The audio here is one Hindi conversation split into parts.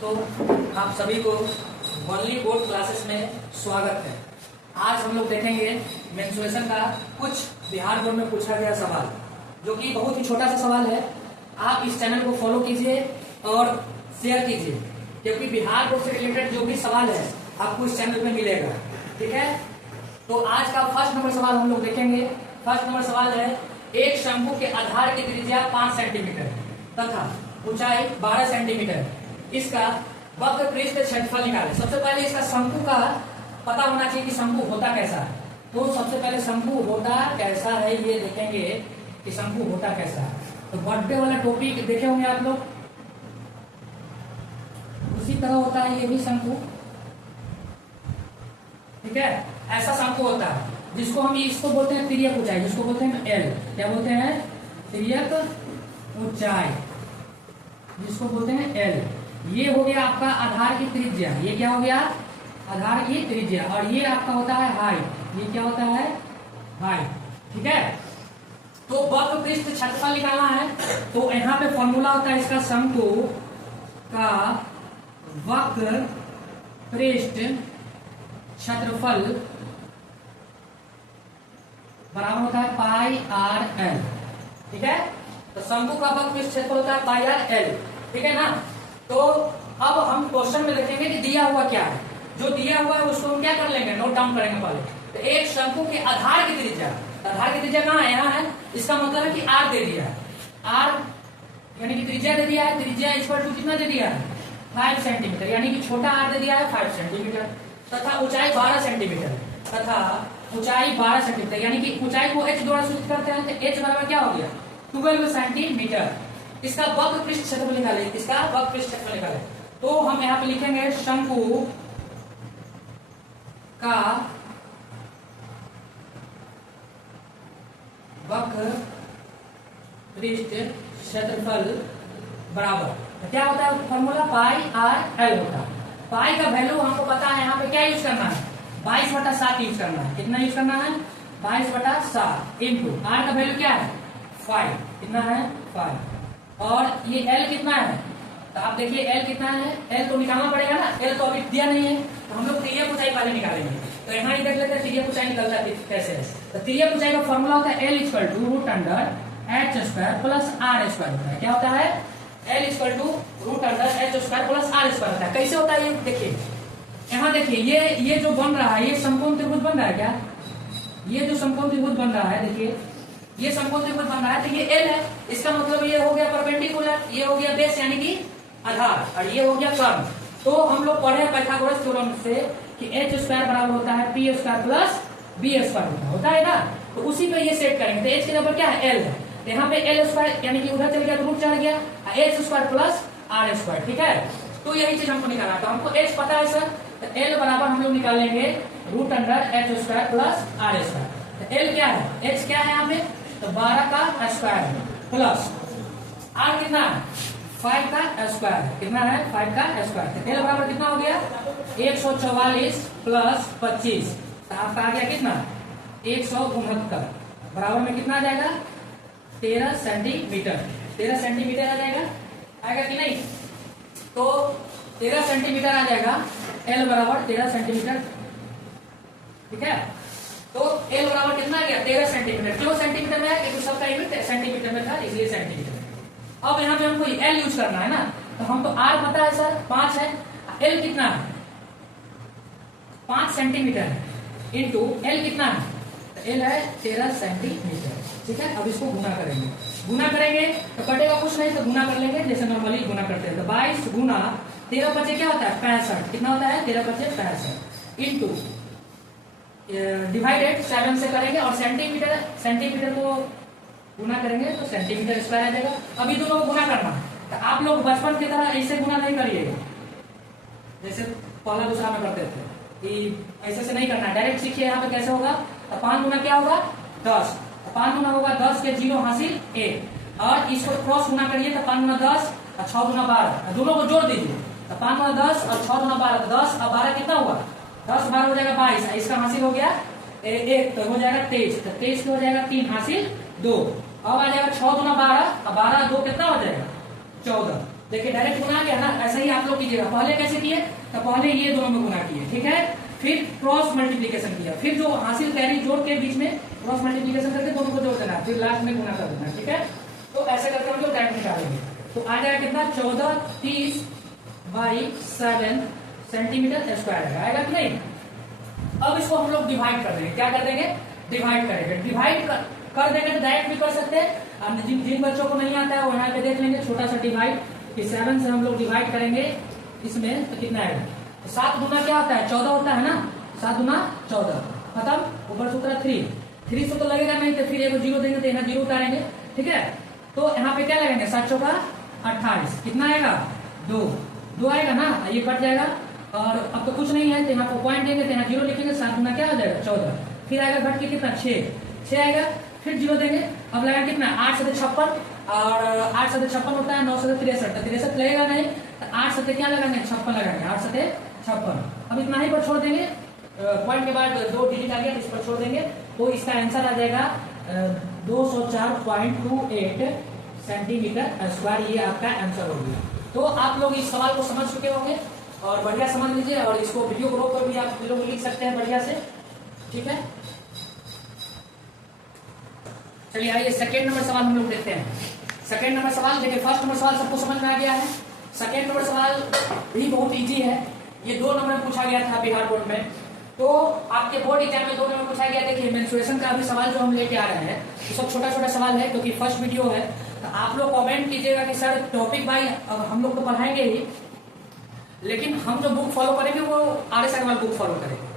तो आप सभी को वनली बोर्ड क्लासेस में स्वागत है। आज हम लोग देखेंगे मेंस्ट्रुएशन का कुछ बिहार बोर्ड में पूछा गया सवाल, जो कि बहुत ही छोटा सा सवाल है। आप इस चैनल को फॉलो कीजिए और शेयर कीजिए, क्योंकि बिहार बोर्ड से रिलेटेड जो भी सवाल है आपको इस चैनल पे मिलेगा। ठीक है, तो आज का फर्स्ट नंबर सवाल हम लोग देखेंगे। फर्स्ट नंबर सवाल है, एक शंकु के आधार की त्रिज्या 5 सेंटीमीटर तथा ऊंचाई 12 सेंटीमीटर, इसका वक्र पृष्ठ क्षेत्रफल निकालें। सबसे पहले इसका शंकु का पता होना चाहिए कि शंकु होता कैसा है। तो सबसे पहले शंकु होता कैसा है ये देखेंगे कि शंकु होता कैसा है। तो बर्थडे वाला टॉपिक देखे होंगे आप लोग, उसी तरह होता है ये भी शंकु। ठीक है, ऐसा शंकु होता है जिसको हम इसको बोलते हैं तिर्यक ऊंचाई, जिसको बोलते हैं एल। क्या बोलते हैं? तिर्यक ऊंचाई, जिसको बोलते हैं एल। ये हो गया आपका आधार की त्रिज्या। ये क्या हो गया? आधार की त्रिज्या। और ये आपका होता है हाइट। ये क्या होता है? हाइट। ठीक है, तो वक्र पृष्ठ क्षेत्रफल निकालना है। तो यहाँ पे फॉर्मूला होता है इसका, शंकु का वक्र पृष्ठ क्षेत्रफल बराबर होता है पाई आर एल। ठीक है, तो शंकु का वक्र पृष्ठ क्षेत्रफल होता है पाई आर एल। ठीक है ना। तो अब हम क्वेश्चन में देखेंगे कि दिया हुआ क्या है। जो दिया हुआ है उसको हम क्या कर लेंगे, नोट डाउन करेंगे पहले। तो एक शंकु के आधार की त्रिज्या, आधार की त्रिज्या कहाँ है? यहाँ है। इसका मतलब है कि आर दे दिया है। आर यानी कि त्रिज्या दे दिया है। त्रिज्या इक्वल टू कितना दे दिया है? 5 सेंटीमीटर, यानी कि छोटा आर दे दिया है 5 सेंटीमीटर, तथा ऊंचाई 12 सेंटीमीटर, तथा ऊंचाई 12 सेंटीमीटर, यानी कि ऊंचाई को h द्वारा सूचित करते हैं। तो h बराबर क्या हो गया? 12 सेंटीमीटर। इसका वक्र पृष्ठ क्षेत्रफल निकाले। इसका वक्र पृष्ठ क्षेत्रफल निकाले। तो हम यहाँ पे लिखेंगे शंकु का वक्र पृष्ठ क्षेत्रफल बराबर, तो क्या होता है फॉर्मूला? पाई आर एल होता है। पाई का वैल्यू हमको पता है, यहाँ पे क्या यूज करना है? 22/7 यूज करना है। कितना यूज करना है? 22/7 इंटू आर का वैल्यू क्या है? 5। कितना है? 5। और ये एल कितना है? तो आप देखिए एल कितना है। एल तो निकालना पड़ेगा ना, एल तो अभी दिया नहीं है, तो हम लोग तिर्यक ऊंचाई पहले निकालेंगे। तो यहाँ ही देख लेते हैं तिर्यक ऊंचाई निकलता है कैसे है। तो तिर्यक ऊंचाई का फॉर्मूला होता है L equal to root under H square plus R square होता है। क्या होता है? L equal to root under H square plus R square होता है। कैसे होता है ये देखिए। यहाँ देखिए ये जो बन रहा है, ये समकोण त्रिभुज बन रहा है क्या? ये जो समकोण त्रिभुज बन रहा है, देखिए ये समकोण त्रिभुज बन रहा है। तो ये एल है, इसका मतलब ये हो गया परपेंडिकुलर, ये हो गया बेस यानी कि आधार, और ये हो गया कर्व। तो हम लोग पढ़े पाइथागोरस थ्योरम से कि एच स्क्वायर बराबर होता है P square plus B square होता है ना। तो उसी पे ये सेट करेंगे। तो एच के नंबर क्या है? एल है। तो यहाँ पे एल स्क्वायर यानी कि उधर चल गया तो रूट चढ़ गया, H square plus R square. ठीक है, तो यही चीज हमको निकालना है। तो हमको एच पता है सर, तो एल बराबर हम लोग निकाल लेंगे root under H square plus R square. तो एल क्या है? एच क्या है यहाँ पे? तो 12 का स्क्वायर प्लस आर कितना है? 5 का स्क्वायर। कितना है? 5 का स्क्वायर। तो एल बराबर कितना हो गया? 144 प्लस 25, तो आपका आ गया कितना? 169 बराबर में कितना आ जाएगा? 13 सेंटीमीटर। 13 सेंटीमीटर आ जाएगा, आएगा कि नहीं? तो 13 सेंटीमीटर आ जाएगा। एल बराबर 13 सेंटीमीटर। ठीक है, तो एल बराबर कितना आ गया? 13 सेंटीमीटर। क्यों सेंटीमीटर में है? क्योंकि सबका यूनिट सेंटीमीटर में था, इसलिए सेंटीमीटर। अब यहाँ पे हमको एल यूज करना है ना, तो हमको आर पता है सर 5 है, एल कितना है? 5 सेंटीमीटर है, इंटू एल कितना है? तो एल है 13 सेंटीमीटर। ठीक है, अब इसको गुना करेंगे। गुना करेंगे तो कटेगा कुछ नहीं, तो गुना कर लेंगे जैसे नॉर्मली गुना करते हैं। तो 22 गुना 13 बचे क्या होता है? 65। कितना होता है? 13 बचे 65 इंटू डिवाइडेड 7 से करेंगे, और सेंटीमीटर को गुना करेंगे तो सेंटीमीटर स्क्वायर आ जाएगा। अभी दोनों को गुना करना है, तो आप लोग बचपन की तरह ऐसे गुना नहीं करिएगा जैसे पहला दूसरा में करते थे, कि ऐसे से नहीं करना, डायरेक्ट सीखिए। यहाँ पे कैसे होगा? तो 5 गुना क्या होगा? 10। 5 गुना होगा 10 के 0 हासिल 1, और इसको क्रॉस गुना करिए तो 5 गुना 10 और 6 गुना 12, दोनों को जोड़ दीजिए। तो 5 गुना 10 और 6 गुना 12, 10 और 12 कितना हुआ? 10 12 हो जाएगा 22, इसका हासिल हो गया 1, तो हो जाएगा 23, तो 23 हो जाएगा 3 हासिल 2। अब आ जाएगा 6 गुना 12 और 12 2 कितना हो जाएगा? 14। देखिए डायरेक्ट गुना गया ना, ऐसे ही आप लोग कीजिएगा। पहले कैसे किए, तो पहले ये दोनों में गुना किए, ठीक है, फिर क्रॉस मल्टीप्लीकेशन किया, फिर जो हासिल कैरी जोड़ के बीच में क्रॉस मल्टीप्लीकेशन करके दोनों को जोड़ देना, फिर लास्ट में गुना कर देना, ठीक है। तो ऐसे करके हम लोग डायरेक्ट निकालेंगे। तो आ जाएगा कितना, 1430/7 सेंटीमीटर स्क्वायर आएगा कि नहीं। अब इसको हम लोग डिवाइड कर देंगे, क्या कर देंगे, डिवाइड करेंगे। डिवाइड कर देंगे तो डायरेक्ट भी कर सकते हैं। अब जिन बच्चों को नहीं आता है वो यहाँ पे देख लेंगे, छोटा सा डिवाइड कि 7 से हम लोग डिवाइड करेंगे इसमें तो कितना आएगा, 7 गुना क्या होता है, 14 होता है ना, 7 गुना 14, खत्म। ऊपर सूत्र 3 से तो लगेगा नहीं, तो फिर एक 0 देंगे तो यहाँ 0 उतारेंगे, ठीक है। तो यहाँ पे क्या लगेंगे, 7 चौका 28, कितना आएगा, 2 आएगा ना, ये कट जाएगा। और अब तो कुछ नहीं है तो यहाँ पर पॉइंट देंगे तो यहाँ 0 लिखेंगे, 7 गुना क्या हो जाएगा 14, फिर आएगा घट के कितना 6 आएगा, फिर 0 देंगे। अब लगा कितना 8 से 56, और 8 से 56 होता है, 9 से 63, तो 63 लगेगा नहीं, तो 8 से क्या लगाएंगे, 56 लगाएंगे, 8 से 56। अब इतना ही पर छोड़ देंगे, पॉइंट के बाद 2 डिजिट आ गया तो इस पर छोड़ देंगे, तो इसका आंसर आ जाएगा 204.28 सेंटीमीटर स्क्वायर। ये आपका आंसर हो गया। तो आप लोग इस सवाल को समझ चुके होंगे और बढ़िया समझ लीजिए, और इसको वीडियो ग्रुप पर भी आप लोग लिख सकते हैं बढ़िया से, ठीक है। चलिए आइए सेकेंड नंबर सवाल हम लोग देखते हैं। सेकेंड नंबर सवाल देखिए, फर्स्ट नंबर सवाल सबको समझ में आ गया है। सेकेंड नंबर सवाल भी बहुत इजी है, ये 2 नंबर में पूछा गया था बिहार बोर्ड में। तो आपके बोर्ड एग्जाम में 2 नंबर पूछा गया। देखिए मेंस्ट्रुएशन का अभी सवाल जो हम लेके आ रहे हैं वो सब छोटा छोटा सवाल है, क्योंकि फर्स्ट वीडियो है। तो आप लोग कमेंट कीजिएगा कि सर टॉपिक वाइज हम लोग तो पढ़ाएंगे ही, लेकिन हम जो बुक फॉलो करेंगे वो आर.एस. अग्रवाल बुक फॉलो करेंगे।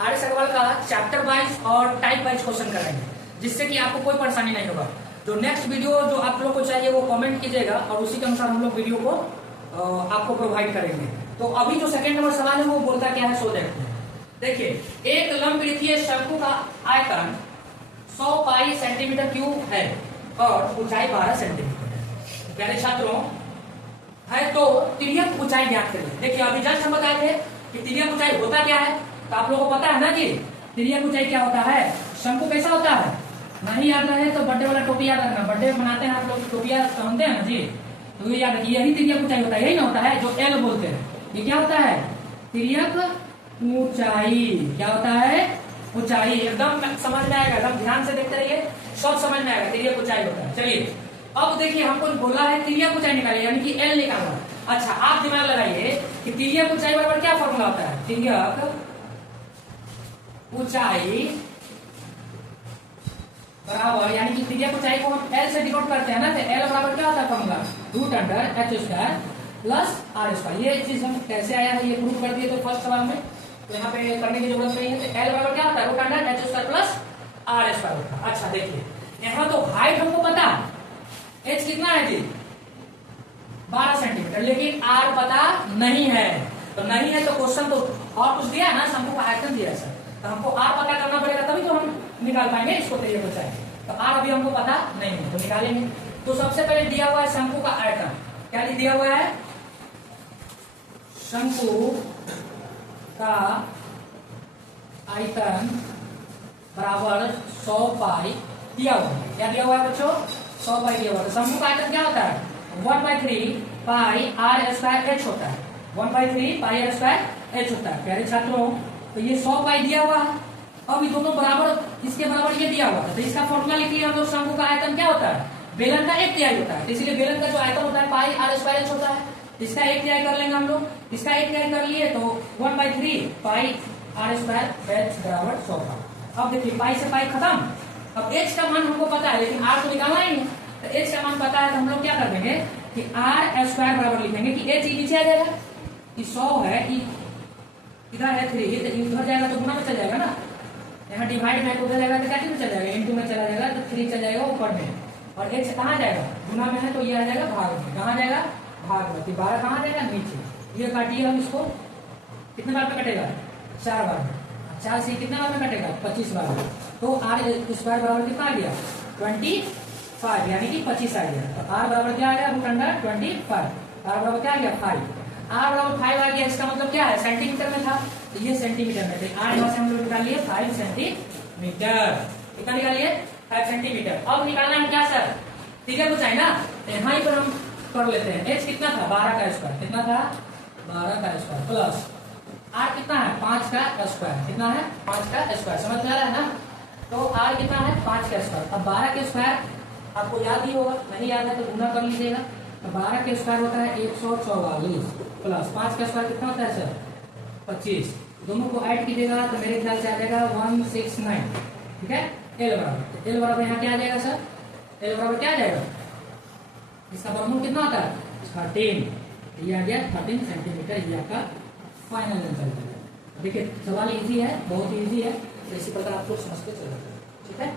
आर.एस. अग्रवाल का चैप्टर वाइज और टाइप वाइज क्वेश्चन कराएंगे, जिससे कि आपको कोई परेशानी नहीं होगा। जो नेक्स्ट वीडियो जो आप लोग को चाहिए वो कमेंट कीजिएगा और उसी के अनुसार हम लोग वीडियो को आपको प्रोवाइड करेंगे। तो अभी जो सेकंड नंबर सवाल है वो बोलता क्या है, सो देखते हैं। देखिए एक लंबवृत्तीय शंकु का आयतन 100 पाई सेंटीमीटर क्यूब है और ऊंचाई 12 सेंटीमीटर है। प्यारे छात्रों है तो तिर्यक ऊंचाई ज्ञात करिए। देखिए अभी जस्ट हम बताए थे कि तिर्यक ऊंचाई होता क्या है, तो आप लोगों को पता है ना कि तिर्यक ऊंचाई क्या होता है। शंकु कैसा होता है, नहीं याद रहे तो बर्थडे वाला टोपी याद रखना, बर्थडे बनाते हैं आप लोग टोपिया पहनते हैं ना जी, तो ये याद रखिए, यही तिर्यक ऊंचाई होता है, यही ना होता है जो एल बोलते हैं। ये क्या होता है, तिर्यक ऊंचाई। क्या होता है, ऊंचाई। एकदम समझ में आएगा, एकदम ध्यान से देखते रहिए, सब समझ में आएगा, तिर्यक ऊंचाई होता है। चलिए अब देखिए हमको बोला है तिर्यक ऊंचाई निकालिए, यानी कि एल निकालना। अच्छा आप दिमाग लगाइए कि तिर्यक ऊंचाई बराबर क्या फॉर्मूला होता है, तिर्यक ऊंचाई बराबर, यानी कि तिर्यक ऊंचाई को हम एल से डिनोट करते हैं ना, तो एल बराबर क्या होता है फॉर्मूला, √h² प्लस r²। ये चीज हम कैसे आया है ये प्रूव कर दिए तो फर्स्ट सवाल में, तो यहाँ पे करने की जरूरत नहीं है। तो एल बराबर क्या होता है, √h² प्लस r² होता है। अच्छा देखिए यहाँ तो हाइट हमको पता, h कितना है जी 12 सेंटीमीटर, लेकिन r पता नहीं है। तो नहीं है तो क्वेश्चन तो और कुछ दिया ना, शंकु का आयतन दिया सर, तो हमको r पता करना पड़ेगा तभी तो हम निकाल पाएंगे इसको तिर्यक ऊंचाई। तो r अभी हमको पता नहीं है तो निकालेंगे। तो सबसे पहले दिया हुआ है शंकु का आयतन, क्या दिया हुआ है, शंकु का आयतन बराबर 100 पाई दिया हुआ है। क्या दिया हुआ है बच्चों, 100 पाई दिया हुआ है। शंकु का आयतन क्या होता है, 1/3 पाई r² h होता है, 1/3 पाई r² h होता है। प्यारे छात्रों तो ये 100 पाई दिया हुआ है, अब ये दोनों बराबर, इसके बराबर ये दिया हुआ है, तो इसका फॉर्मूला लिखिए हम लोग। शंकु का आयतन क्या होता है, बेलन का 1/3 होता है, तो इसलिए बेलन का जो आयतन होता है पाई r² h होता है, इसका 1/3 कर लेंगे हम लोग। इसका 1/3 कर लिए तो 1/3 पाई r² h बराबर 100 पाई। अब देखिए पाई से पाई खत्म। अब h का मान हमको पता है लेकिन r तो निकालना ही है, तो h का मान पता है तो हम लोग क्या कर देंगे कि r² बराबर लिखेंगे कि h नीचे आ जाएगा, कि 100 है, इधर है 3, तो इधर जाएगा तो गुना में चल जाएगा ना, यहाँ डिवाइड में उधर जाएगा तो क्या में चल जाएगा, इनटू में चला जाएगा तो 3 चल जाएगा ऊपर में, और h कहाँ जाएगा, गुना में है तो ये आ जाएगा भाग में, कहाँ जाएगा भाग में, 12 कहाँ जाएगा नीचे। ये काटिए हम इसको, कितने बार में कटेगा, 4 बार में, 4 से कितने बार में कटेगा, 25 बार में। तो r² बराबर कितना आ गया 25, यानी कि 25 आ गया। तो r बराबर क्या आ गया, √25, r बराबर क्या आ गया 5, r बराबर 5 आ गया। इसका मतलब क्या है, सेंटीमीटर में था तो ये सेंटीमीटर में थे, r यहाँ से हम लोग निकाल लिए 5 सेंटीमीटर। कितना निकालिए 5 सेंटीमीटर। अब निकालना है क्या सर, तिर्यक ऊंचाई ना, तो यहाँ पर हम कर लेते हैं। एच कितना था 12 का स्क्वायर, कितना था 12 का स्क्वायर प्लस आर कितना है 5 का स्क्वायर, कितना है 5 का स्क्वायर, समझ में आ रहा है ना। तो आर कितना है 5 का स्क्वायर। अब 12 के स्क्वायर आपको याद ही होगा, नहीं याद है तो गुना कर लीजिएगा। तो 12 के स्क्वायर होता है 144 प्लस 5 का स्क्वायर कितना होता है सर 25, दोनों को ऐड कीजिएगा तो मेरे ख्याल से आ जाएगा 169, ठीक है। एल बराबर, एल बराबर यहाँ क्या आ जाएगा सर, एल बराबर क्या आ जाएगा, इसका वर्गमूल कितना आता है 13, ये आ गया 13 सेंटीमीटर, ये आपका फाइनल आंसर है। देखिए सवाल इजी है, बहुत इजी है, तो इसी प्रकार आप लोग समझ के चलो, ठीक है।